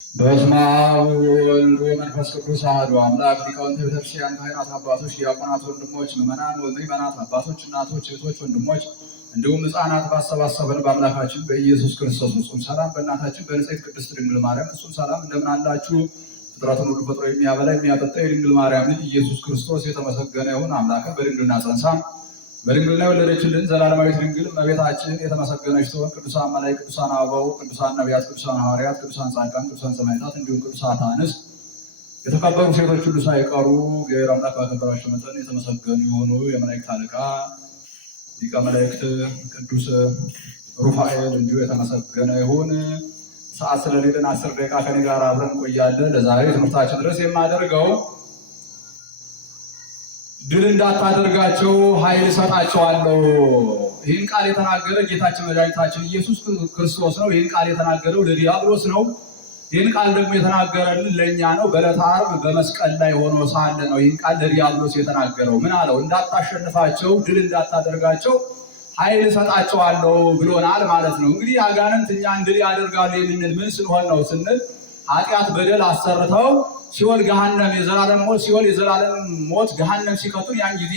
በስመ አብ ወወልድ ወመንፈስ ቅዱስ አሐዱ አምላክ። ሊቃውንተ ቤተክርስቲያን፣ ካህናት፣ አባቶች፣ ዲያቆናት፣ ወንድሞች፣ ምዕመናን፣ ወምዕመናት፣ አባቶች፣ እናቶች፣ እህቶች፣ ወንድሞች እንዲሁም ሕፃናት ባሰባሰበን በአምላካችን በኢየሱስ ክርስቶስ ፍጹም ሰላም በእናታችን በንጽሕት ቅድስት ድንግል ማርያም ፍጹም ሰላም እንደምን አላችሁ? ፍጥረቱን ሁሉ ፈጥሮ የሚያበላ የሚያጠጣ የድንግል ማርያም ልጅ ኢየሱስ ክርስቶስ የተመሰገነ ይሁን። አምላክን በድንግልና ጸንሳ በድንግልና የወለደችልን ዘላለማዊት ድንግል እመቤታችን የተመሰገነች ትሆን። ቅዱሳን መላእክት፣ ቅዱሳን አበው፣ ቅዱሳን ነቢያት፣ ቅዱሳን ሐዋርያት፣ ቅዱሳን ጻድቃን፣ ቅዱሳን ሰማዕታት እንዲሁም ቅዱሳት አንስት የተከበሩ ሴቶች ሁሉ ሳይቀሩ እግዚአብሔር አምላክ ባከበራቸው መጠን የተመሰገኑ የሆኑ የመላእክት አለቃ ሊቀ መላእክት ቅዱስ ሩፋኤል እንዲሁ የተመሰገነ ይሁን። ሰዓት ስለሌለን 10 ደቂቃ ከኔ ጋር አብረን እንቆያለን። ለዛሬ ትምህርታችን ድረስ የማደርገው ድል እንዳታደርጋቸው ኃይል እሰጣቸዋለሁ። ይህን ቃል የተናገረ ጌታችን መድኃኒታችን ኢየሱስ ክርስቶስ ነው። ይህን ቃል የተናገረው ለዲያብሎስ ነው። ይህን ቃል ደግሞ የተናገረልን ለእኛ ነው። በዕለተ ዓርብ በመስቀል ላይ ሆኖ ሳለ ነው ይህን ቃል ለዲያብሎስ የተናገረው። ምን አለው? እንዳታሸንፋቸው፣ ድል እንዳታደርጋቸው ኃይል እሰጣቸዋለሁ ብሎናል ማለት ነው። እንግዲህ አጋንንት እኛን ድል ያደርጋሉ የምንል ምን ስንሆን ነው ስንል ኃጢአት በደል አሰርተው ሲኦል ገሃነም የዘላለም ሞት ሲኦል የዘላለም ሞት ገሃነም ሲከቱን ያን ጊዜ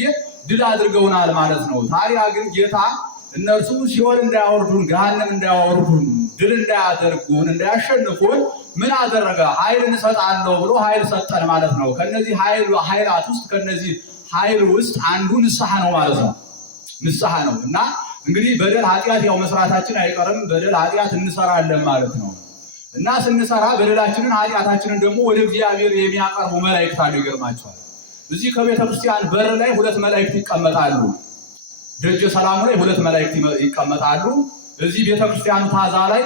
ድል አድርገውናል ማለት ነው። ታዲያ ግን ጌታ እነርሱ ሲኦል እንዳያወርዱን ገሃነም እንዳያወርዱን ድል እንዳያደርጉን እንዳያሸንፉን ምን አደረገ? ኃይል እንሰጣለሁ ብሎ ኃይል ሰጠን ማለት ነው። ከነዚህ ኃይላት ውስጥ ከነዚህ ኃይል ውስጥ አንዱ ንስሐ ነው ማለት ነው። ንስሐ ነው እና እንግዲህ በደል ኃጢአት ያው መስራታችን አይቀርም። በደል ኃጢአት እንሰራለን ማለት ነው እና ስንሰራ በደላችንን ኃጢአታችንን ደግሞ ወደ እግዚአብሔር የሚያቀርቡ መላእክት አሉ። ይገርማቸዋል። እዚህ ከቤተ ክርስቲያን በር ላይ 2 መላእክት ይቀመጣሉ። ደጀ ሰላሙ ላይ 2 መላእክት ይቀመጣሉ። እዚህ ቤተ ክርስቲያኑ ታዛ ላይ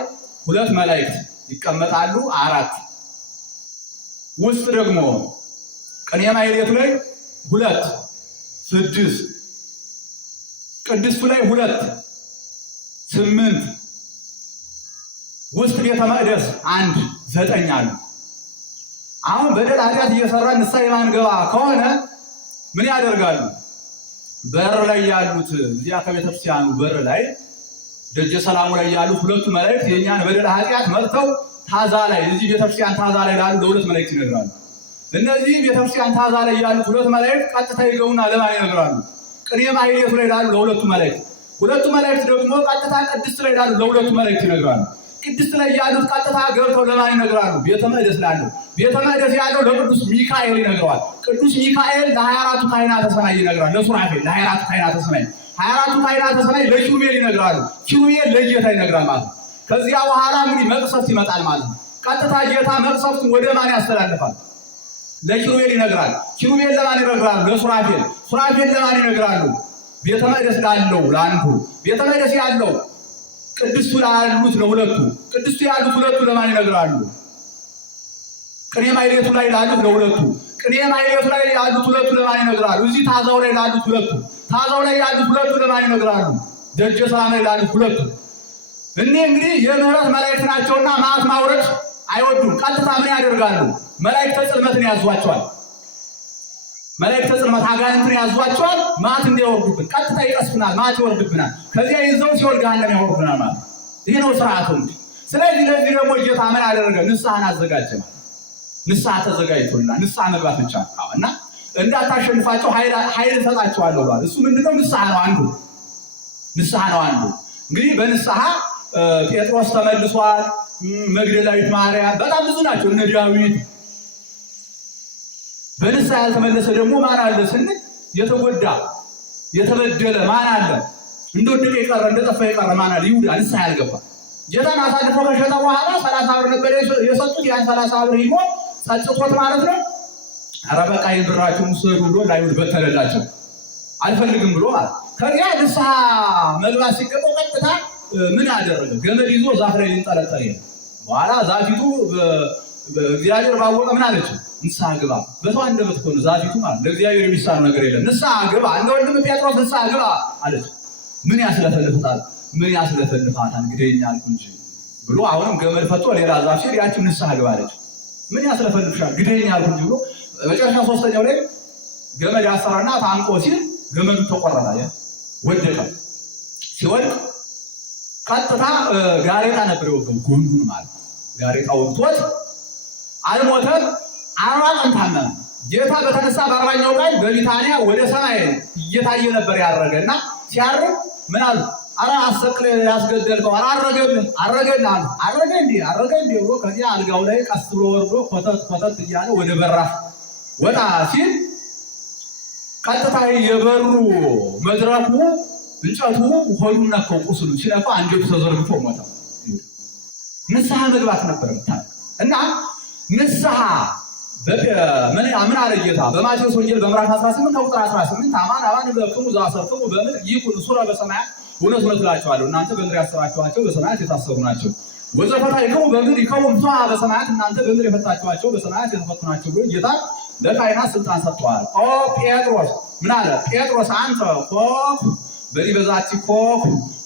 2 መላእክት ይቀመጣሉ። 4 ውስጥ ደግሞ ቅኔ ማኅሌቱ ላይ 2 6 ቅድስቱ ላይ 2 8 ውስጥ ቤተ መቅደስ 1 9 አሉ። አሁን በደል ኃጢአት እየሰራን ንስሐ የማንገባ ከሆነ ምን ያደርጋሉ? በር ላይ ያሉት እዚያ ከቤተ ክርስቲያኑ በር ላይ ደጀ ሰላሙ ላይ ያሉት 2 መላእክት የኛን በደል ኃጢአት መጥተው ታዛ ላይ እዚህ ቤተ ክርስቲያን ታዛ ላይ ላሉ ለ2 መላእክት ይነግራሉ። እነዚህ ቤተ ክርስቲያን ታዛ ላይ ያሉት 2 መላእክት ቀጥታ ይገቡና ለማን ይነግራሉ? ቅኔ ማኅሌቱ ላይ ላሉ ለ2 መላእክት። 2 መላእክት ደግሞ ቀጥታ ቅድስት ላይ ላሉ ለ2 መላእክት ይነግራሉ። ቅድስት ላይ ያሉት ቀጥታ ገብተው ለማን ይነግራሉ? ቤተ መቅደስ ላለው። ቤተ መቅደስ ያለው ለቅዱስ ሚካኤል ይነግረዋል። ቅዱስ ሚካኤል ለ24ቱ ካህናተ ሰማይ ይነግራል። ለሱራፌል ለ24ቱ ካህናተ ሰማይ፣ 24ቱ ካህናተ ሰማይ ለኪሩቤል ይነግራሉ። ኪሩቤል ለጌታ ይነግራል ማለት ነው። ከዚያ በኋላ እንግዲህ መቅሰፍት ይመጣል ማለት ነው። ቀጥታ ጌታ መቅሰፍቱን ወደ ማን ያስተላልፋል? ለኪሩቤል ይነግራል። ኪሩቤል ለማን ይነግራሉ? ለሱራፌል። ሱራፌል ለማን ይነግራሉ? ቤተ መቅደስ ላለው ለአንዱ። ቤተ መቅደስ ያለው ቅድስቱ ላሉት ለ2ቱ። ቅድስቱ ያሉት 2ቱ ለማን ይነግራሉ? ቅኔ ማኅሌቱ ላይ ላሉት ለ2ቱ። ቅኔ ማኅሌቱ ላይ ያሉት 2ቱ ለማን ይነግራሉ? እዚህ ታዛው ላይ ላሉት 2ቱ። ታዛው ላይ ያሉት 2ቱ ለማን ይነግራሉ? ደጀ ሰላም ላይ ላሉት 2ቱ። እኔ እንግዲህ የምህረት መላእክት ናቸውና መዓት ማውረድ አይወዱም። ቀጥታ ምን ያደርጋሉ? መላእክተ ጽልመትን ያዟቸዋል። መላእክተ ጽልመት አጋንንትን ያዟቸዋል። መዓት እንዲያወርዱብን ቀጥታ ይቀስፉናል። መዓት ይወርድብናል። ከዚያ ይዘው ሲኦል ገሃነም ያወርዱናል ማለት ይህ ነው ስርዓቱ። ስለዚህ ለዚህ ደግሞ ጌታ ምን ያደረገ? ንስሐን አዘጋጀ። ንስሐ ተዘጋጅቶልናል። ንስሐ መግባት ብቻ እና እንዳታሸንፋቸው ኃይል እሰጣቸዋለሁ ብሏል። እሱ ምንድነው? ንስሐ ነው አንዱ። ንስሐ ነው አንዱ። እንግዲህ በንስሐ ጴጥሮስ ተመልሷል። መግደላዊት ማርያም በጣም ብዙ ናቸው። እነ ዳዊት። በንስሐ ያልተመለሰ ደግሞ ማን አለ ስንል የተጎዳ የተበደለ ማን አለ? እንደወደቀ የቀረ እንደጠፋ የቀረ ማን አለ? ይሁዳ ንስሐ ያልገባ። ጌታን አሳልፎ ከሸጠ በኋላ 30 ብር ነበር የሰጡት። ያን 30 ብር ይዞ ጸጽቶት ማለት ነው። ኧረ በቃ ይህን ብራችሁን ውሰዱ ብሎ ለአይሁድ በተለላቸው። አልፈልግም ብሎ ማለት። ከዚያ ንስሐ መግባት ሲገባው ቀጥታ ምን ያደረገ? ገመድ ይዞ ዛፍ ላይ ሊንጠለጠል ይሄ። በኋላ ዛፊቱ እግዚአብሔር ባወቀ ምን አለች? ንስሐ ግባ። በሰው አንደበት እኮ ነው ዛፊቱ ማለት። ለእግዚአብሔር የሚሳነው ነገር የለም። ንስሐ ግባ፣ እንደ ወንድም ጴጥሮስ ንስሐ ግባ አለች። ምን ያስለፈልፋታል? ምን ያስለፈልፋታል? እንግዲህ አልኩ እንጂ ብሎ አሁንም ገመድ ፈቶ ሌላ ዛፍ ሲል ያቺም ንስሐ ግባ አለች። ምን ያስለፈልፍሻል? ግደኝ አልኩ እንጂ ብሎ መጨረሻ 3ኛው ላይ ገመድ ያሰራና ታንቆ ሲል ገመዱ ተቆረጠ፣ ወደቀ። ሲወድቅ ቀጥታ ጋሬጣ ነበር የወገው ጎንዱን ማለት ጋሬጣ ወጥቶት አልሞተም። 40 ቀን ታመመ። ጌታ በተነሳ በ40ኛው ቀን በቢታንያ ወደ ሰማይ እየታየ ነበር ያረገና ሲያርግ ምን አሉ? አረ አሰቅለ ያስገደልከው አረገና አረገ እንዴ ብሎ ከዚያ አልጋው ላይ ቀስ ብሎ ወርዶ ኮተት እያለ ወደ በራፍ ወጣ ሲል ቀጥታ የበሩ መድረኩ እንጨቱ ሆዱን ነካው። ቁስሉ ሲነካ አንጀቱ ተዘርግፎ ሞተ። ንስሐ መግባት ነበር እና ንስሐ ምን አለ ጌታ በማቴዎስ ወንጌል በምዕራፍ 18 ቁጥር 18 አማን በክሙ ዘአሰርክሙ በምድር ይኩን ሱረ በሰማያት እውነት እላችኋለሁ እናንተ በምድር ያሰራችኋቸው በሰማያት የታሰሩ ናቸው። ወዘፈታሕክሙ በምድር ይከሙ ፍትሐ በሰማያት እናንተ በምድር የፈታችኋቸው በሰማያት የተፈቱ ናቸው ብሎ ጌታ ለካህናት ስልጣን ሰጥቷል። ጴጥሮስ ምን አለ? ጴጥሮስ አንተ ኮክ በዚህ በዛቲ ኮክ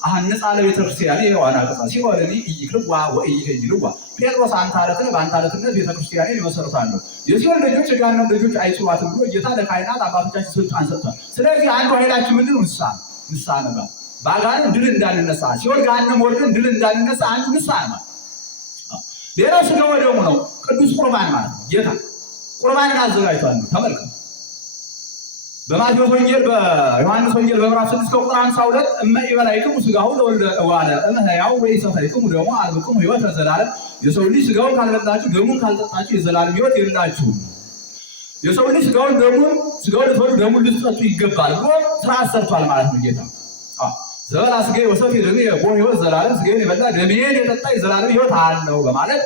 አሐንጻ ለቤተክርስቲያን የዋና ቅጻ ሲሆን ይክልዋ ወይይልዋ ጴጥሮስ አንተ አለትነ በአንተ አለትነት ቤተክርስቲያንን ይመሰርታለሁ የሲኦል ደጆች የገሃነም ደጆች አይችሏትም ብሎ ጌታ ለካህናት አባቶቻችን ስልጣን ሰጥቷል። ስለዚህ አንዱ ኃይላችን ምንድን ነው? ንስሐ ነው። በአጋንንት ድል እንዳንነሳ ሲኦል ገሃነም ወርደን ድል እንዳንነሳ አንዱ ንስሐ ነው። ሌላው ሥጋው ወደሙ ነው። ቅዱስ ቁርባን ማለት ነው። ጌታ ቁርባንን አዘጋጅቷል። ተመልከቱ በማቴዎስ ወንጌል በዮሐንስ ወንጌል በምዕራፍ 6 ቁጥር 52 እመ ኢበላዕክሙ ሥጋሁ ለወልደ እጓለ እምሕያው ወኢሰተይክሙ ደሞ አልብክሙ ሕይወተ ዘላለም የሰው ልጅ ሥጋውን ካልበላችሁ ደሙን ካልጠጣችሁ የዘላለም ሕይወት የላችሁም። የሰው ልጅ ሥጋውን ልትበሉ ደሙን ልትጠጡ ይገባል ብሎ ሥርዓት ሰርቷል ማለት ነው ጌታ። ዘበላ ሥጋዬ ወሰትየ ደሜ ቦ ሕይወት ዘላለም ሥጋዬን የበላ ደሜን የጠጣ የዘላለም ሕይወት አለው በማለት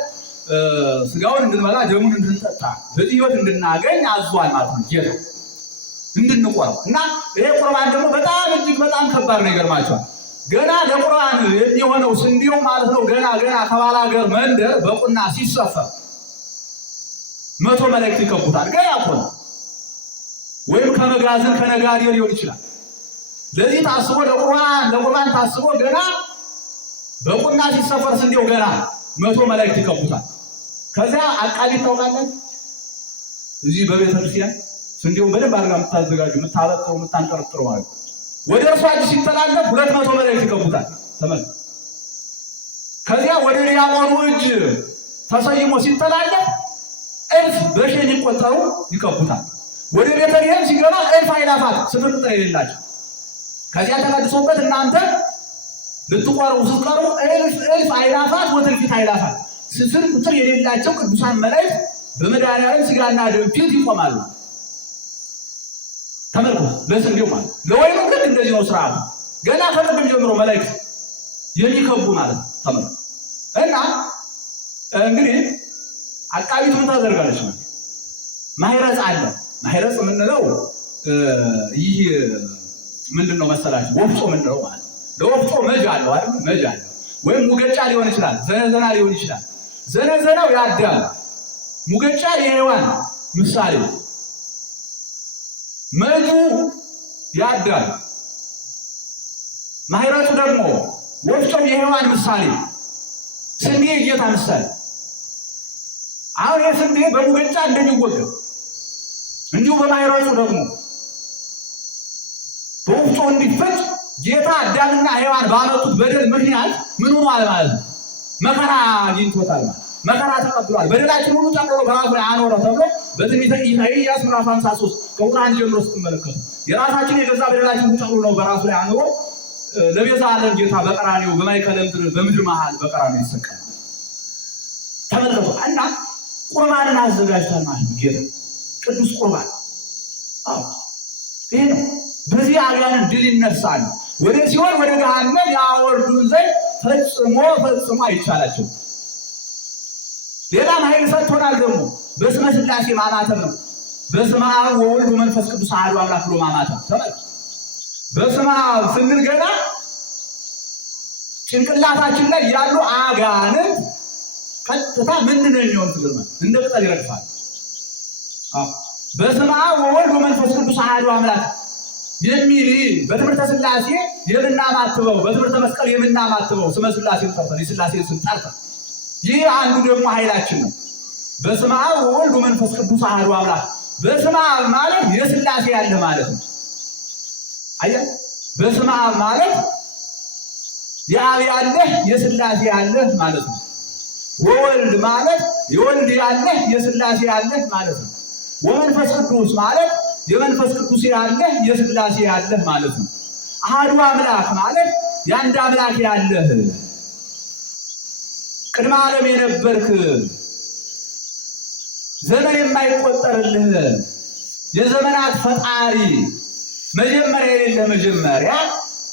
ሥጋውን እንድንበላ ደሙን እንድንጠጣ በዚህ ሕይወት እንድናገኝ አዟል ማለት ነው ጌታ እንድንቆርብ እና ይሄ ቁርባን ደግሞ በጣም እጅግ በጣም ከባድ ነው። ይገርማቸዋል። ገና ለቁርባን የሚሆነው ስንዴው ማለት ነው ገና ከባል ሀገር መንደር በቁና ሲሰፈር 100 መላእክት ይከቡታል። ገና እኮ ነው። ወይም ከመጋዘን ከነጋዴ ሊሆን ይችላል። ለዚህ ታስቦ ለቁርባን ታስቦ ገና በቁና ሲሰፈር ስንዴው ገና 100 መላእክት ይከቡታል። ከዚያ አቃቢ ታውቃለች እዚህ በቤተ ክርስቲያን ስንዴውን በደንብ አድርጋ የምታዘጋጁ የምታበጥረው የምታንጠረጥረው ማለት ወደ እርሷ እጅ ሲተላለፍ 200 መላእክት ይከቡታል። ተመልከቱ። ከዚያ ወደ ዲያቆኑ እጅ ተሰይሞ ሲተላለፍ እልፍ በሺህ የሚቆጠሩ ይከቡታል። ወደ ቤተልሔም ሲገባ እልፍ አእላፋት ስፍር ቁጥር የሌላቸው ከዚያ ተቀድሶበት እናንተ ልትቆርቡ ስትቀርቡ እልፍ አእላፋት ወትልፊት አእላፋት ስፍር ቁጥር የሌላቸው ቅዱሳን መላእክት በመድኃኒዓለም ሥጋና ደም ፊት ይቆማሉ። ተመልከቱ። ለስንዴው ማለት ለወይኑ ግን እንደዚህ ነው ስርዓቱ። ገና ከቅድም ጀምሮ መላእክት የሚከቡ ማለት ነው። ተመልከቱ። እና እንግዲህ አቃቢቱ ምን ታደርጋለች ማለት ማይረጽ አለ። ማይረጽ የምንለው ይህ ምንድነው መሰላችሁ? ወፍጮ ምንድነው ማለት ለወፍጮ መጅ አለው አይደል? መጅ አለው ወይም ሙገጫ ሊሆን ይችላል፣ ዘነዘና ሊሆን ይችላል። ዘነዘናው የአዳም ሙገጫ የሔዋን ምሳሌ መጁ ያዳም ማይረቱ ደግሞ ወፍጮው የሔዋን ምሳሌ ስንዴ የጌታ ምሳሌ። አሁን የስንዴ በሙገጫ እንደሚወገድ እንዲሁ በማይረቱ ደግሞ በወፍጮ እንዲፈጭ ጌታ አዳምና ሔዋን ባመጡት በደል ምክንያት ምን ሆኗል ማለት ነው? መከራ አግኝቶታል ማለት መከራ ተቀብሏል። በደላችን ሁሉ ጠቅልሎ በራሱ ላይ አኖረ ተብሎ በትንቢተ ኢሳይያስ ምዕራፍ 53 ከቁጥር 1 ጀምሮ ስትመለከቱ የራሳችን የገዛ በደላችን ሁሉ ጠቅልሎ በራሱ ላይ አኖሮ ለቤዛ ዓለም ጌታ በቀራንዮ በማእከለ ምድር በምድር መሃል በቀራንዮ ይሰቀላል። ተመልከቱ። እና ቁርባንን አዘጋጅቷል ማለት ነው ጌታ ቅዱስ ቁርባን። ይሄ ነው። በዚህ አጋንንት ድል ይነሳል። ወደ ሲኦል ወደ ገሃነም ያወርዱን ዘንድ ፈጽሞ አይቻላቸው። ሌላ ኃይል ሰጥቶናል ደግሞ በስመ ሥላሴ ማማተብ ነው። በስመ አብ ወወልድ ወመንፈስ ቅዱስ አሐዱ አምላክ ብሎ ማማተብ። ተመልከቱ። በስመ አብ ስንል ገና ጭንቅላታችን ላይ ያሉ አጋንንት ቀጥታ ምንድን ነው የሚሆኑት? እንደ ቅጠል ይረግፋል። በስመ አብ ወወልድ ወመንፈስ ቅዱስ አሐዱ አምላክ የሚል በትምህርተ ሥላሴ የምናማትበው በትምህርተ መስቀል የምናማትበው ስመ ሥላሴን ጠርተን የሥላሴን ስም ጠርተን ይህ አንዱ ደግሞ ኃይላችን ነው። በስመ አብ ወወልድ ወመንፈስ ቅዱስ አሐዱ አምላክ። በስመ አብ ማለት የሥላሴ ያለ ማለት ነው። አየህ፣ በስመ አብ ማለት የአብ ያለህ የሥላሴ ያለህ ማለት ነው። ወወልድ ማለት የወልድ ያለህ የሥላሴ ያለህ ማለት ነው። ወመንፈስ ቅዱስ ማለት የመንፈስ ቅዱስ ያለህ የሥላሴ ያለህ ማለት ነው። አሐዱ አምላክ ማለት የአንድ አምላክ ያለህ ቅድመ ዓለም የነበርክ ዘመን የማይቆጠርልህ የዘመናት ፈጣሪ መጀመሪያ የሌለ መጀመሪያ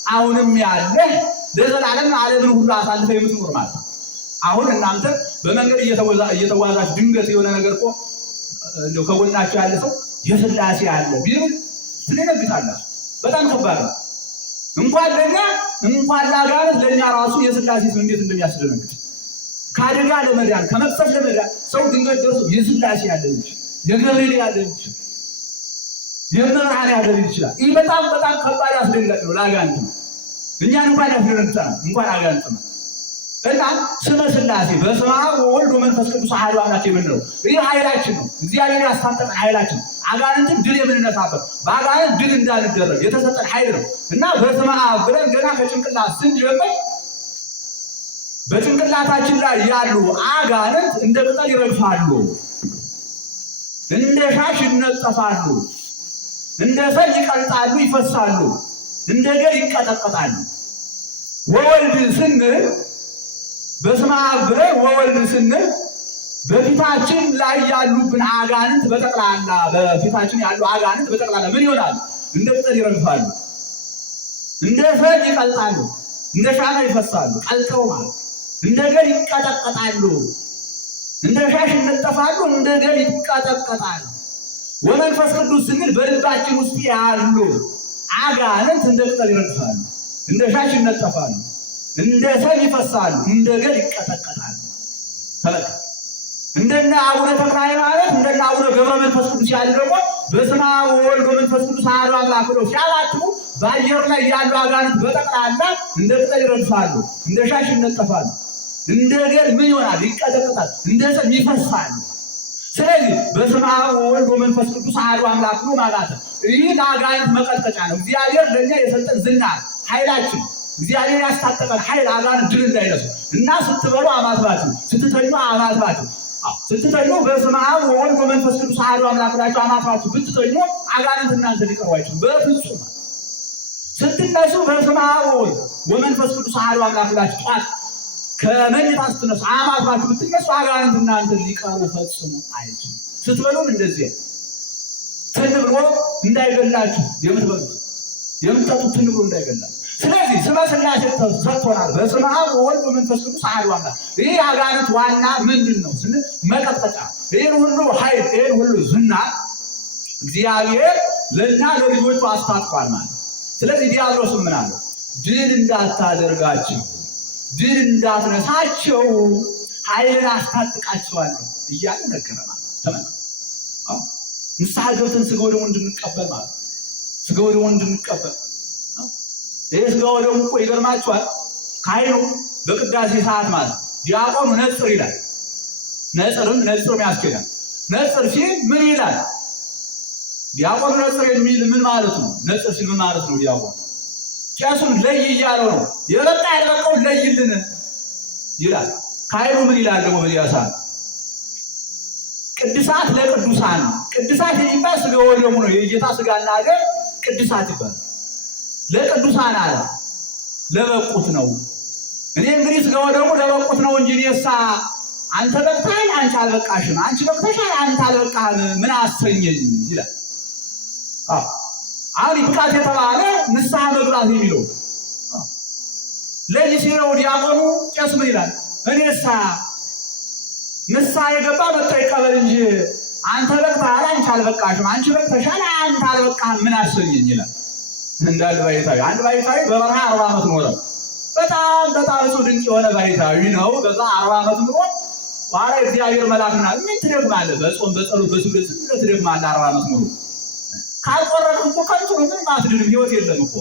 አሁንም ያለህ ለዘላለም ዓለምን ሁሉ አሳልፈህ የምትኖር ማለት ነው። አሁን እናንተ በመንገድ እየተጓዛችሁ ድንገት የሆነ ነገር እኮ እንደው ከጎናችሁ ያለ ሰው የሥላሴ ያለ ቢሉን ትደነግጣላችሁ። በጣም ከባድ ነው። እንኳን ለኛ እንኳን ለአጋንንት ለኛ ራሱ የሥላሴ ስም እንዴት እንደሚያስደነግጥ ከአደጋ ለመዳን ከመቅሰፍ ለመዳን ሰው ድንገት ደርሶ የሥላሴ ያለ ልጅ የገብርኤል ያለ ልጅ የመብርሃን ያለ ልጅ ይችላል። ይህ በጣም በጣም ከባድ አስደንጋጭ ነው ለአጋንንት ነው። እኛን እንኳን ያስደነግጣል እንኳን አጋንንት ነው። እና ስመ ሥላሴ በስመ አብ ወወልድ ወመንፈስ ቅዱስ አሐዱ አምላክ የምንለው ይህ ኃይላችን ነው። እግዚአብሔር ያስታጠቀን ኃይላችን አጋንንትን ድል የምንነሳበት በአጋንንት ድል እንዳንደረግ የተሰጠን ኃይል ነው። እና በስመ አብ ብለን ገና ከጭንቅላት ስንጀምር በጭንቅላታችን ላይ ያሉ አጋንንት እንደ ቅጠል ይረግፋሉ፣ እንደ ሻሽ ይነጠፋሉ፣ እንደ ሰል ይቀልጣሉ፣ ይፈሳሉ፣ እንደ ገል ይቀጠቀጣሉ። ወወልድ ስንል በስመ አብ ብለን ወወልድ ስንል በፊታችን ላይ ያሉብን አጋንንት በጠቅላላ በፊታችን ያሉ አጋንንት በጠቅላላ ምን ይሆናሉ? እንደ ቅጠል ይረግፋሉ፣ እንደ ሰል ይቀልጣሉ፣ እንደ ሻማ ይፈሳሉ። ቀልጠው ማለት እንደ ገል ይቀጠቀጣሉ፣ እንደ ሻሽ ይነጠፋሉ፣ እንደ ገል ይቀጠቀጣሉ። ወመንፈስ ቅዱስ ስንል በልባችን ውስጥ ያሉ አጋንንት እንደ ቅጠል ይረግፋሉ፣ እንደ ሻሽ ይነጠፋሉ፣ እንደ ሰል ይፈሳሉ፣ እንደ ገል ይቀጠቀጣሉ። ተመልከቱ። እንደነ አቡነ ተክለ ሃይማኖት እንደነ አቡነ ገብረ መንፈስ ቅዱስ ያሉ ደግሞ በስመ አብ ወወልድ ወመንፈስ ቅዱስ አሐዱ አምላክ ብለው ሲያባትሙ በአየር ላይ ያሉ አጋንንት በጠቅላላ እንደ ቅጠል ይረግፋሉ፣ እንደ ሻሽ ይነጠፋሉ፣ እንደ ገል ምን ይሆናል? ይቀጠቀጣል፣ እንደ ሰል ይፈሳሉ። ስለዚህ በስመ አብ ወወልድ ወመንፈስ ቅዱስ አሐዱ አምላክ ብሎ ማለት ነው። ይህ ለአጋንንት መቀጥቀጫ ነው። እግዚአብሔር ለእኛ የሰጠን ዝና ኃይላችን እግዚአብሔር ያስታጠቀን ኃይል አጋንንት ድል እንዳይነሱ እና ስትበሉ አማትባችሁ፣ ስትተኙ አማትባችሁ፣ ስትተኙ በስመ አብ ወወልድ ወመንፈስ ቅዱስ አሐዱ አምላክ ብላችሁ አማትባችሁ ብትተኙ አጋንንት እናንተ ሊቀርቡ አይችሉም በፍጹም። ስትነሱ በስመ አብ ወወልድ ወመንፈስ ቅዱስ አሐዱ አምላክ ብላችሁ ጠዋት ከመኝታ ስትነሱ አማትባችሁ ብትነሱ አጋንንት እናንተ ሊቀርቡ ፈጽሞ አይችሉም። ስትበሉም እንደዚህ ትን ብሎ እንዳይገላችሁ የምትበሉት የምትጠጡት ትን ብሎ እንዳይገላችሁ። ስለዚህ ስመ ሥላሴ ሰጥቶናል። በስመ አብ ወወልድ ወመንፈስ ቅዱስ አሐዱ አምላክ። ይህ አጋንንት ዋና ምንድን ነው ስንል መቀጥቀጫ። ይህን ሁሉ ኃይል ይህን ሁሉ ዝና እግዚአብሔር ለእኛ ለልጆቹ አስታጥቋል ማለት። ስለዚህ ዲያብሎስ ምን አለ? ድል እንዳታደርጋቸው፣ ድል እንዳትነሳቸው ኃይልን አስታጥቃቸዋለሁ እያለ ነገረናል። ተመልከቱ። ንስሐ ገብተን ሥጋ ወደሙን እንድንቀበል ማለት ሥጋ ወደሙን እንድንቀበል ይህ ሥጋ ወደሙ እኮ ይገርማችኋል። ካህኑ በቅዳሴ ሰዓት ማለት ዲያቆኑ ነጽር ይላል። ነጽርም ያስኬዳል። ነጽር ሲል ምን ይላል? ዲያቆኑ ነጽር የሚል ምን ማለት ነው? ነጽር ሲል ምን ማለት ነው? ዲያቆኑ ቄሱን ለይ እያለው ነው። የበቃ ያልበቃውን ለይልን ይላል። ካህኑ ምን ይላል ደግሞ በዚያ ሰዓት? ቅድሳት ለቅዱሳን። ቅድሳት የሚባል ሥጋ ወደሙ ነው። የጌታ ሥጋና ደም ቅድሳት ይባላል። ለቅዱሳን አለ ለበቁት ነው። እኔ እንግዲህ ሥጋ ወደሙ ለበቁት ነው እንጂ እኔሳ አንተ በቅተሃል፣ አንቺ አልበቃሽም፣ አንቺ በቅተሻል፣ አንተ አልበቃህም ምን አሰኘኝ ይላል። አሁን ብቃት የተባለ ንስሐ መግባት የሚለው ለዚህ ሲለው ዲያቆኑ ቄስ ምን ይላል? እኔሳ ንስሐ የገባ መጥቶ ይቀበል እንጂ አንተ በቅተሃል፣ አንቺ አልበቃሽም፣ አንቺ በቅተሻል፣ አንተ አልበቃህም ምን አሰኘኝ ይላል። እንዳለ ባይታዊ አንድ ባይታዊ በበረሃ 40 ዓመት ኖረ። በጣም እጹብ ድንቅ የሆነ ባይታዊ ነው። በዛ 40 ዓመት ኖሮ በኋላ እግዚአብሔር መልአክና ምን ትደግማለህ? በጾም በጸሎት በስግደት ምን ትደግማለህ? 40 ዓመት ኖሮ ካልቆረጥክ እኮ ከንቱ ነው። ምንም አትድንም። ሕይወት የለም እኮ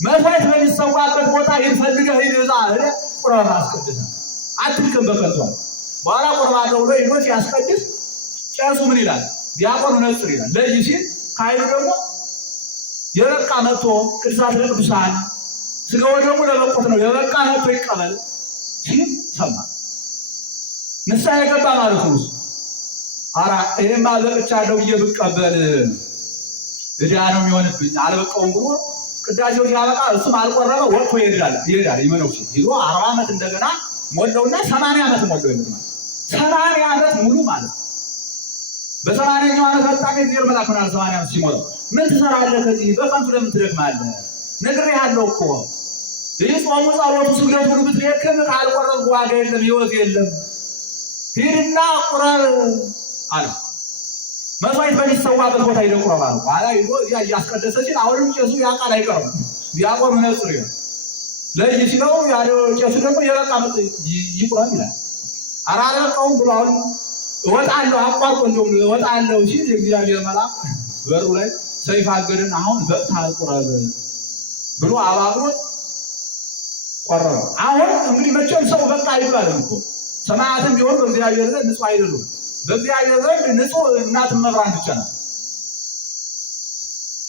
መስዋዕት በሚሰዋበት ቦታ ይፈልገህ ይዛ አይደል? ቁርባን አስቀድሰህ አትልከም በከንቱ። በኋላ ቁርባን ብሎ ይኖት ያስቀድስ። ቄሱ ምን ይላል? ዲያቆኑ ነጽር ይላል። ለይ ሲል ካህኑ ደግሞ የበቃ መጥቶ ቅድሳት ለቅዱሳን ሥጋ ወደሙ ለበቁት ነው የበቃ መጥቶ ይቀበል ሲል ሰማ። ንስሐ የገባ ማለት ነው። ኧረ ይሄማ በቅቻለሁ ብዬ ብቀበል ዕዳ ነው የሚሆንብኝ አልበቃውም ብሎ ቅዳሴው ሲያበቃ እሱም አልቆረበ ወጥቶ ይሄዳል። ይመነኩሴ ሄዶ 40 ዓመት እንደገና ሞላውና 80 ዓመት ሞላው ይላል። 80 ዓመት ሙሉ ማለት በ80ኛው ዓመት ወጣ እግዚአብሔር መልአክ ሆነ 80 ዓመት ሲሞላው ምን ትሰራለህ ከዚህ በከንቱ ለምን ትደክማለህ? ነግሬሃለሁ እኮ ይህ ጾሙ ጸሎቱ ስግደቱ ሁሉ ብትደክም ካልቆረብክ ዋጋ የለም ሕይወት የለም። ሂድና ቁረብ አለ። መስዋዕት በሚሰዋበት ቦታ ሄደው ቁረብ አሉ። ኋላ ሄዶ እዚያ እያስቀደሰ ሲል አሁንም ቄሱ ያ ቃል አይቀርም ዲያቆን መነጽር ይላል ለይ ሲለው ያለው ቄሱ ደግሞ የበቃ መጥ ይቁረብ ይላል። ኧረ አልበቃውም ብሎ አሁን እወጣለሁ አቋርጦ እንደውም እወጣለሁ ሲል የእግዚአብሔር መልአክ በሩ ላይ ሰይፍ አገድን አሁን በቅተሃል ቁረብ ብሎ አባብሎት ቆረበ። አሁን እንግዲህ መቼም ሰው በቃ አይባልም እኮ ሰማያትም ቢሆን በእግዚአብሔር ዘንድ ንጹሕ አይደሉም። በእግዚአብሔር ዘንድ ንጹሕ እናት መብራን ብቻ ነው።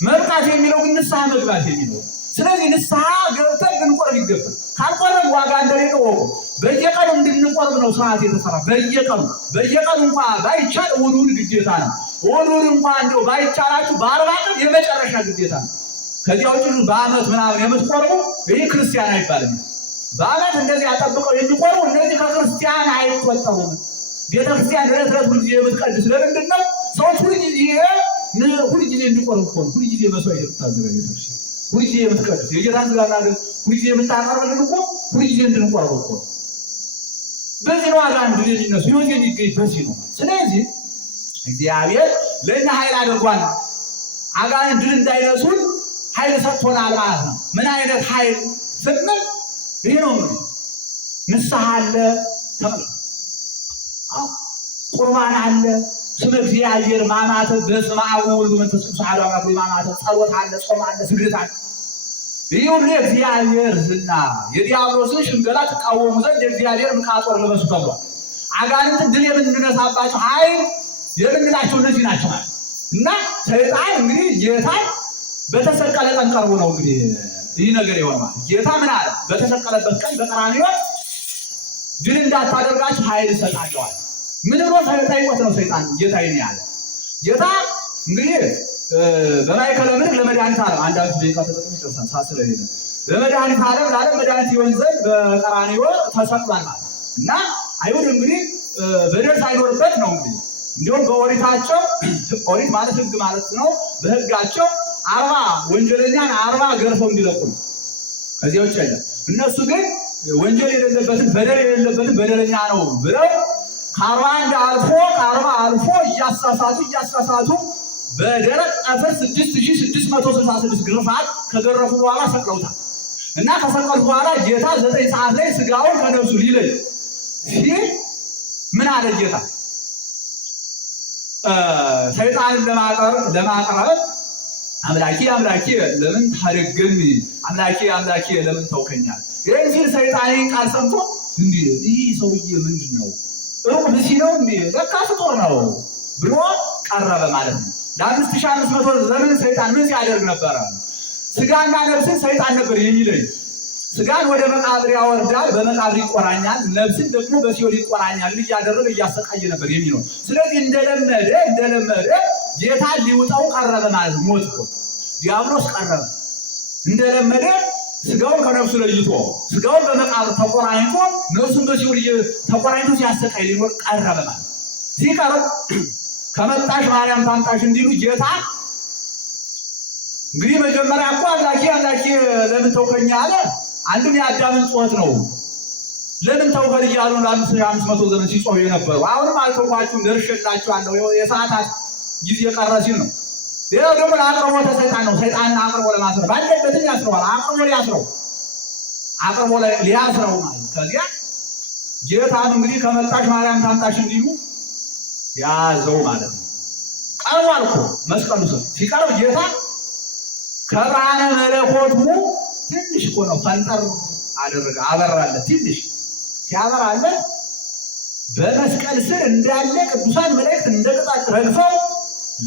መብቃት የሚለው ግን ንስሐ መግባት የሚለው። ስለዚህ ንስሐ ገብተን ልንቆርብ ይገባል። ካልቆረብ ዋጋ እንደሌለው ወቁ። በየቀኑ እንድንቆርብ ነው ሰዓት የተሰራ። በየቀኑ እንኳን ባይቻል እሑድ ግዴታ ነው። እሑድ እንኳን እንደው ባይቻላችሁ በ40 ቀን የመጨረሻ ግዴታ ነው። ከዚያ ውጭ በዓመት ምናምን የምትቆርቡ ይህ ክርስቲያን አይባልም። በዓመት እንደዚህ አጠብቀው የሚቆርቡ እነዚህ ከክርስቲያን አይቆጠሩም። ቤተክርስቲያን ዕለት ሁልጊዜ የምትቀድስ ለምንድን ነው? ሰዎች ሁልጊዜ እንዲቆርቡ እኮ ሁልጊዜ መስዋዕት የምታዘጋጅ ቤተክርስቲያን ሁልጊዜ የምትቀድስ የጌታን ሥጋና ደም ሁልጊዜ የምታቀርብልን እኮ ሁልጊዜ እንድንቆርብ እኮ በዚህ ነው። ዋጋ እንድንነሱ ሕይወት የሚገኝ በዚህ ነው። ስለዚህ እግዚአብሔር ለእኛ ኃይል አድርጓል። አጋንንት ድል እንዳይነሱን ኃይል ሰጥቶናል ማለት ነው። ምን አይነት ኃይል ስንል ይህ ነው እንግዲህ ንስሐ አለ፣ ቁርባን አለ፣ ስመ እግዚአብሔር ማማተብ በስመ አብ ወወልድ ወመንፈስ ቅዱስ አሐዱ አምላክ ማማተብ፣ ጸሎት አለ፣ ጾም አለ፣ ስግደት አለ። ይህ ሁሉ የእግዚአብሔር ዝና የዲያብሎስን ሽንገላ ትቃወሙ ዘንድ የእግዚአብሔር ምክሐ ጦር ልበሱ ተብሏል። አጋንንትን ድል የምንነሳባቸው ኃይል የምንላቸው እነዚህ ናቸው ማለት እና ሰይጣን እንግዲህ ጌታን በተሰቀለ ቀን ቀርቦ ነው እንግዲህ ይህ ነገር ይሆናል። ጌታ ምን አለ? በተሰቀለበት ቀን በቀራንዮ ድል እንዳታደርጋችሁ ኃይል እሰጣቸዋል። ምን ብሎ ጠይቆት ነው ሰይጣን ጌታ ይሄን ያለ? ጌታ እንግዲህ በማእከለ ምድር ለመድኃኒት ዓለም አንዳንድ ደቂቃ ተጠቅሞ ይደርሳል ሳስለሌለ በመድኃኒት ዓለም ለዓለም መድኃኒት ይሆን ዘንድ በቀራንዮ ተሰቅሏል ማለት እና አይሁድ እንግዲህ በደል ሳይኖርበት ነው እንግዲህ እንዲሁም በኦሪታቸው ኦሪት ማለት ሕግ ማለት ነው። በሕጋቸው 40 ወንጀለኛን 40 ገርፈው እንዲለቁ ነው። ከዚያ ውጭ አይደለም። እነሱ ግን ወንጀል የሌለበትን በደል የሌለበትን በደለኛ ነው ብለው ከ40 አልፎ እያሳሳቱ በደረቅ ጠፍር 6666 ግርፋት ከገረፉ በኋላ ሰቅለውታል እና ከሰቀሉ በኋላ ጌታ 9 ሰዓት ላይ ስጋውን ከነፍሱ ሊለይ ሲል ምን አለ ጌታ? ሰይጣንን ለማቅረብ አምላኬ ለምን ታደገኝ? አምላኬ ለምን ተውከኛል? ይህን ሲል ሰይጣን ቃል ሰምቶ እንዲህ ይህ ሰውዬ ምንድን ነው ሩቅ ብሲ ነው እንዲህ ለካ ፍጡር ነው ብሎ ቀረበ ማለት ነው። ለ5500 ዘመን ሰይጣን ምን ሲያደርግ ነበረ? ስጋና ነፍስን ሰይጣን ነበር የሚለይ። ስጋን ወደ መቃብር ያወርዳል፣ በመቃብር ይቆራኛል። ነፍስን ደግሞ በሲኦል ይቆራኛል እያደረገ እያሰቃየ ነበር የሚለው። ስለዚህ እንደለመደ ጌታ ሊውጣው ቀረበ ማለት ነው። ሞት እኮ ዲያብሎስ ቀረበ። እንደለመደ ስጋውን ከነፍሱ ለይቶ ስጋውን በመቃብር ተቆራኝቶ ነፍሱን በሲኦል ተቆራኝቶ ሲያሰቃይ ሊኖር ቀረበ ማለት ሲቀርብ ከመጣሽ ማርያም ታምጣሽ እንዲሉ ጌታ እንግዲህ መጀመሪያ እኮ አምላኬ ለምን ተውከኝ አለ። አንድም የአዳምን ጩኸት ነው። ለምን ተውከኝ እያሉ ለ5500 ዘመን ሲጮሁ የነበሩ አሁንም አልተውኳችሁም ደርሼላችኋለሁ የሰዓታት ጊዜ ቀረ ሲል ነው። ሌላው ደግሞ ለአቅርቦተ ሰይጣን ነው። ሰይጣንን አቅርቦ ለማስረው ባለበትም ያስረዋል። አቅርቦ ሊያስረው ማለት ከዚያ ጌታን እንግዲህ ከመጣሽ ማርያም ታምጣሽ እንዲሉ ያዘው ማለት ነው። ቀርቧል እኮ መስቀሉ ስር ሲቀርብ ጌታ ከብርሃነ መለኮቱ ትንሽ እኮ ነው ፈንጠር አደረገ፣ አበራለት። ትንሽ ሲያበራለት በመስቀል ስር እንዳለ ቅዱሳን መላእክት እንደ ቅጣት ረግፈው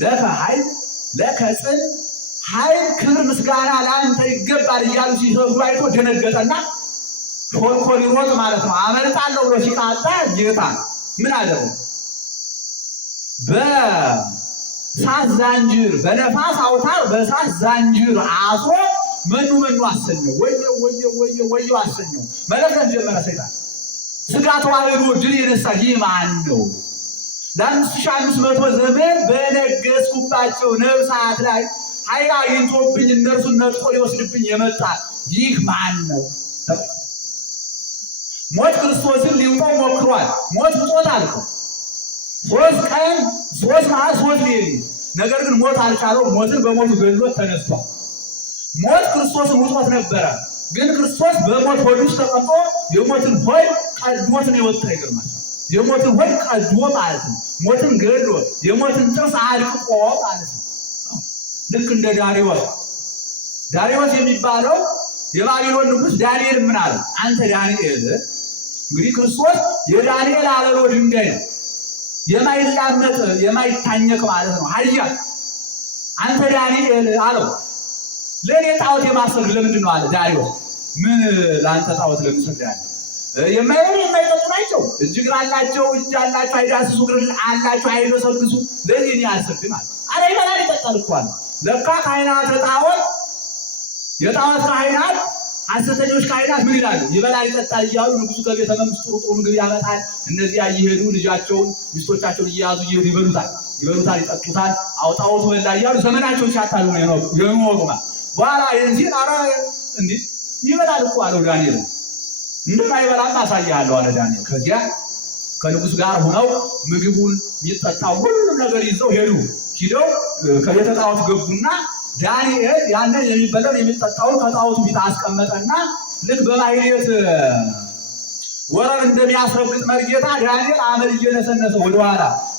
ለከ ኃይል ለከ ጽን ኃይል ክብር ምስጋና ለአንተ ይገባል እያሉ ሲሰግዱ አይቶ ደነገጠና ሾልኮ ሊሮጥ ማለት ነው። አመልጣለሁ ብሎ ሲቃጣ ጌታ ምን አደረገ? በእሳት ዛንጅር በነፋስ አውታር በእሳት ዛንጅር አስሮ መኑ አሰኘው። ወየው አሰኘው። መለከት ጀመረ ሰይጣን። ስጋ ተዋህዶ ድል የነሳ ይህ ማን ነው? ለ5500 ዘመን በነገስኩባቸው ነፍሳት ላይ ኃይል አግኝቶብኝ እነርሱን ነጥቆ ሊወስድብኝ የመጣ ይህ ማን ነው? ሞት ክርስቶስን ሊውጠው ሞክሯል። ሞት ውጦት አልከው 3 ቀን 3 መዓልት 3 ሌሊት። ነገር ግን ሞት አልቻለው። ሞትን በሞቱ ገድሎት ተነስቷል። ሞት ክርስቶስን ውጦት ነበረ። ግን ክርስቶስ በሞት ሆድ ውስጥ ተቀምጦ የሞትን ሆድ ቀድሞት ነው የወጣው። ይገርማል። የሞትን ሆድ ቀድሞ ማለት ነው። ሞትን ገድሎ የሞትን ጥርስ አድቅቆ ማለት ነው። ልክ እንደ ዳሪዎስ የሚባለው የባቢሎን ንጉሥ ዳንኤል ምን አለ? አንተ ዳንኤል፣ እንግዲህ ክርስቶስ የዳንኤል አለሎ ድንጋይ ነው፣ የማይላመጥ የማይታኘክ ማለት ነው። ኃያል አንተ ዳንኤል አለው። ለእኔ ጣዖት የማሰግድ ለምንድን ነው አለ ዳሪዎስ። ምን ለአንተ ጣዖት ለምሰግዳለሁ? የማይበሉ የማይጠጡ ናቸው። እጅግ አላቸው፣ እጅ አላቸው፣ አይዳስሱ፣ እግር አላቸው፣ አይገሰግሱ። ለዚህ እኔ አልሰግድም አለ። አረ ይበላል ይጠጣል እኮ አለ። ለካ ካህናተ ጣዖት የጣዖት ካህናት ሐሰተኞች ካህናት ምን ይላሉ? ይበላል ይጠጣል እያሉ ንጉሡ ከቤተ መንግስት ጥሩ ምግብ ያመጣል። እነዚያ እየሄዱ ልጃቸውን ሚስቶቻቸውን እየያዙ እየሄዱ ይበሉታል፣ ይጠጡታል። ጣዖቱ በላ እያሉ ዘመናቸውን ሲያታሉ ነው የኖሩማ። በኋላ ይህን ሲል አረ እንዲህ ይበላል እኮ አለው ዳንኤል። እንደማይበላም አሳያለሁ አለ ዳንኤል። ከዚያ ከንጉሥ ጋር ሆነው ምግቡን የሚጠጣው ሁሉም ነገር ይዘው ሂደው ከቤተ ጣዖት ገቡና ዳንኤል ያንን የሚበላውን የሚጠጣውን ከጣዖቱ ፊት አስቀመጠና ልክ በማህሌት ወረብ እንደሚያስረግጥ መርጌታ ዳንኤል አመድ እየነሰነሰ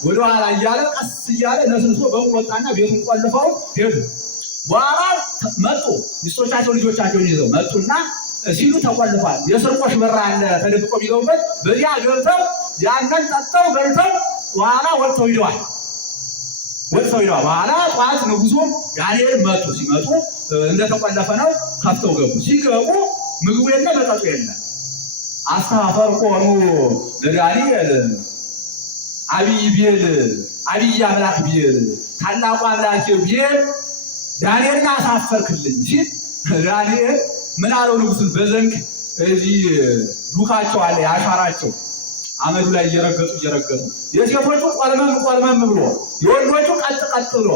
ወደኋላ እያለ ቀስ እያለ ነስንሶ በወጣና ቤቱን ቆልፈው ሄዱ። በኋላ መጡ። ሚስቶቻቸው ልጆቻቸውን ይዘው መጡና ሲሉ ተቆልፏል። የስርቆሽ በር አለ ተደብቆ የሚገቡበት። በዚያ ገብተው ያንን ጠጥተው በልተው በኋላ ወጥተው ሂደዋል። በኋላ ጠዋት ንጉሡ ዳንኤል መጡ። ሲመጡ እንደተቆለፈ ነው። ከፍተው ገቡ። ሲገቡ ምግቡ የለ መጠጡ የለ። አስተፋፈርኮሙ ለዳንኤል አብይ አምላክ ቤል፣ ታላቁ አምላክ ቤል ዳንኤልን አሳፈርክልኝ ሲል ዳንኤል ምን አለው? ንጉሡን በዘንግ እዚህ ዱካቸው አለ ያሻራቸው አመዱ ላይ እየረገጡ የሴቶቹ ቆልመም ብሎ የወንዶቹ ቀጥ ብሎ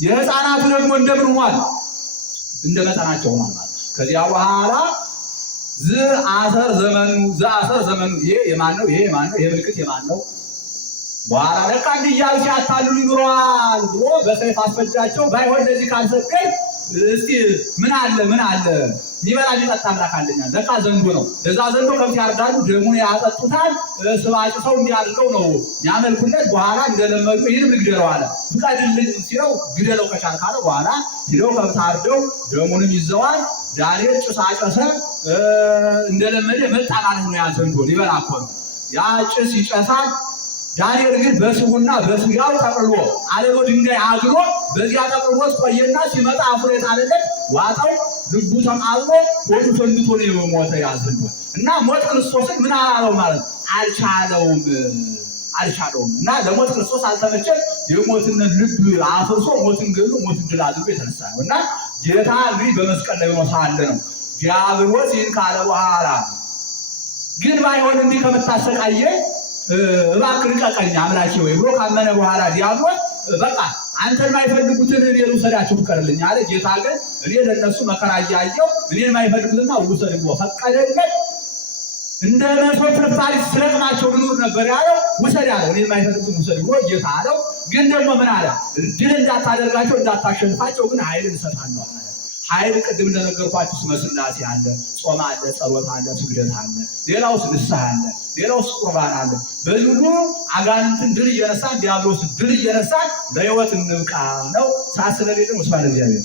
የሕፃናቱ ደግሞ እንደምን ሆኗል? እንደ መጠናቸው ማለት። ከዚያ በኋላ ዘአሰር ዘመኑ ይሄ የማን ነው? ይሄ ምልክት የማን ነው? በኋላ ለካ እንዲህ እያሉ ሲያታልሉ ይኖረዋል ብሎ በሰይፍ አስፈጃቸው። ባይሆን ለዚህ ካልሰቀል እስቲ ምን አለ የሚበላ የሚጠጣ አምላክ አለኝ። ለካ ዘንዶ ነው። ለዛ ዘንዶ ከብት ያርዳሉ፣ ደሙን ያጠጡታል። ስባጭ ሰው እንዲያድርገው ነው የሚያመልኩለት። በኋላ እንደለመዱ ይህንም ልግደለው አለ። ፍቃድልኝ ሲለው ግደለው ከቻልክ አለ። በኋላ ሂደው ከብት አርደው ደሙንም ይዘዋል። ዳንኤል ጭስ አጨሰ። እንደለመደ መጣ ማለት ነው። ያ ዘንዶ ሊበላ እኮ ነው። ያ ጭስ ይጨሳል። ዳንኤል ግን በስቡና በስጋው ጠቅልሎ አለሎ ድንጋይ አግሎ በዚያ ጠቅልሎት ቆየና ሲመጣ አፍሮ የጣለለት ዋጣው። ልቡ ተቃጥሎ ሆዱ ፈንድቶ ነው የሞተ ያዘንዶ እና ሞት ክርስቶስን ምን አላለው ማለት አልቻለውም። እና ለሞት ክርስቶስ አልተመቸም። የሞትን ልብ አፍርሶ ሞትን ገሎ ሞትን ድል አድርጎ የተነሳ ነው። እና ጌታ እንግዲህ በመስቀል ላይ ሆኖ ሳለ ነው ዲያብሎስ ይህን ካለ በኋላ ግን ባይሆን እንዲህ ከምታሰቃየ እባክህ ልቀቀኝ አምላኬ ወይ ብሎ ካመነ በኋላ ዲያብሎስ በቃ አንተን የማይፈልጉትን እኔ ልውሰዳቸው ፍቀድልኝ አለ። ጌታ ግን እኔ ለነሱ መከራ እያየሁ እኔን የማይፈልጉትና ውሰድ ብሎ ፈቀደለት። እንደ መሶት ፍርፋሪ ስለቅማቸው ልኑር ነበር ያለው። ውሰድ አለው። እኔን የማይፈልጉትን ውሰድ ብሎ ጌታ አለው። ግን ደግሞ ምን አለ? ድል እንዳታደርጋቸው እንዳታሸንፋቸው ግን ኃይልን እሰጥሃለሁ አለ። ኃይል ቅድም እንደነገርኳችሁ ስመ ሥላሴ አለ፣ ጾም አለ፣ ጸሎት አለ፣ ስግደት አለ፣ ሌላውስ ንስሐ አለ፣ ሌላውስ ቁርባን አለ። በዚህ ሁሉ አጋንንትን ድል እየነሳን ዲያብሎስን ድል እየነሳን ለሕይወት እንብቃ ነው። ሰዓት ስለሌለን ወስብሐት ለእግዚአብሔር።